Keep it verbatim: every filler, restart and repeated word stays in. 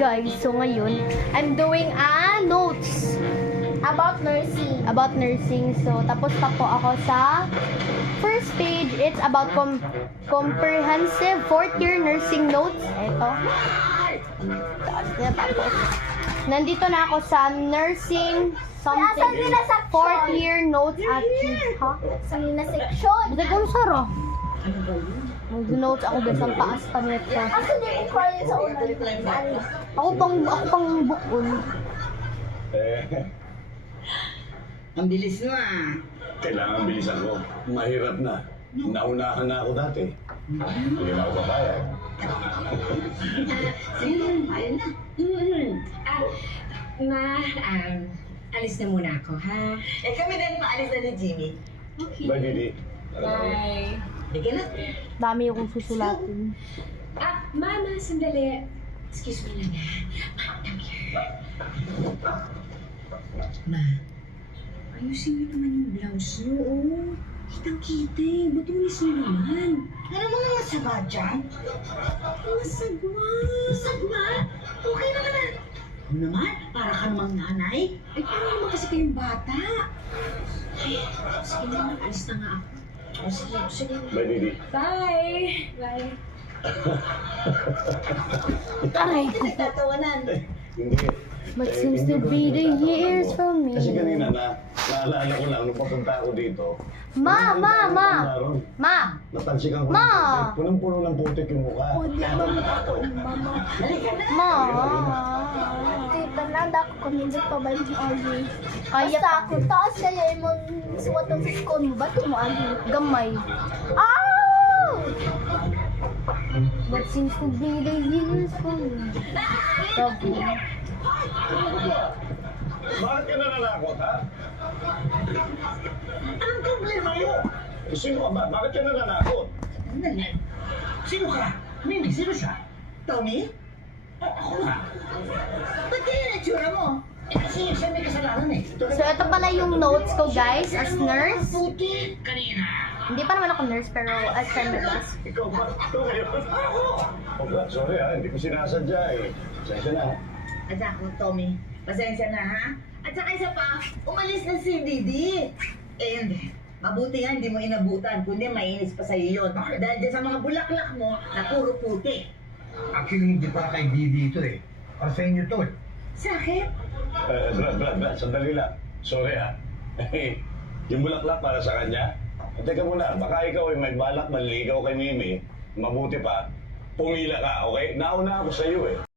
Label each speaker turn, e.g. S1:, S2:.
S1: guys. So ngayon, I'm doing a notes
S2: About nursing.
S1: about nursing. So tapos pa po ako sa first page. It's about com comprehensive fourth year nursing notes. Ito. Taas na tapos. Nandito na ako sa nursing
S2: Asan
S1: something.
S2: nila section?
S1: Fourth year notes at ha?
S2: Sa na section.
S1: Buti ko saro. Mag-notes ako guys, ang taas pa nito.
S2: Asan din ko kaya sa unang.
S1: Ako pang, ako pang bukol.
S3: Eh,
S4: Ang bilis mo ah.
S3: kailangan bilisan ko. Mahirap na. Naunahan na ako dati. Hindi na ako papayag.
S4: Sige, ayun na.
S5: Mm. Ah, ma, um, alis na muna ako, ha?
S4: Eh kami din maalis na ni Jimmy.
S5: Okay.
S3: Bye, Didi.
S5: Bye.
S4: Sige na.
S1: Dami akong susulatin.
S5: Ah, mama, sandali. Excuse me lang, ha? Ma, come here. Ma, ayusin niyo naman yung blouse niyo, oh. Kitang-kita eh. Butulis niyo naman.
S4: Ano mo mga saba dyan?
S5: Masagwa.
S4: Sagwa? Okay naman na. Ano naman? Para ka namang nanay?
S5: Eh, paano naman kasi kayong bata? Ay, sige na, alis na nga ako.
S4: O sige, sige.
S3: Bye, Didi.
S5: Bye! Bye!
S1: Aray ko po.
S4: Nagtatawanan.
S3: Eh, hindi.
S1: But
S3: Eh,
S1: seems
S3: hindi
S1: to
S3: ko
S1: be
S3: ito
S1: the
S3: tatawanan
S1: years
S3: mo.
S1: for me.
S3: Kasi kanina na, naalala ko lang nung papunta ako dito.
S1: Ma, ma, ma. Ma!
S3: Napansikan ko
S1: Ma!
S3: ng putik. Punong-puno ng putik yung mukha.
S1: Pwede ba ako, mama?
S4: Halika na.
S1: Ma!
S2: Tita na, dako ko hindi pa ba yung agi.
S1: Kaya
S2: Basta ako, taas kaya yung mga suwat ng school mo. Ba't mo agi?
S1: gamay.
S2: Ow!
S1: But seems to be the years for me. Sabi.
S3: Bakit ka nananakot, ha? Anong problema mo? Eh, sino ka ba? Bakit ka nananakot?
S4: Sandali. Sino ka? Mimi, sino siya? Tommy? O, ako nga. Ba't kaya yung itsura mo? Eh, kasi siya may kasalanan eh.
S1: So ito pala yung notes ko guys as nurse.
S4: Puti kanina.
S1: Hindi pa naman ako nurse pero as nurse.
S3: Ikaw ba? Ikaw kayo? Ako! Oh, God, sorry ha, hindi ko sinasadya eh. Pasensya na ha.
S4: At ako, Tommy, pasensya na ha? At saka isa pa, umalis na si Didi. And, mabuti nga hindi mo inabutan, kundi mainis pa sa'yo yun. Dahil dyan sa mga bulaklak mo na puro puti.
S6: Actually, hindi para kay Didi ito eh. Para sa inyo to eh.
S4: Sakit?
S3: Eh, Brad, Brad, Brad, sandali lang. Sorry ha. Yung bulaklak para sa kanya. Eh, teka muna, baka ikaw ay may balak manligaw kay Mimi. Mabuti pa, pumila ka, okay? Nauna ako sa iyo eh.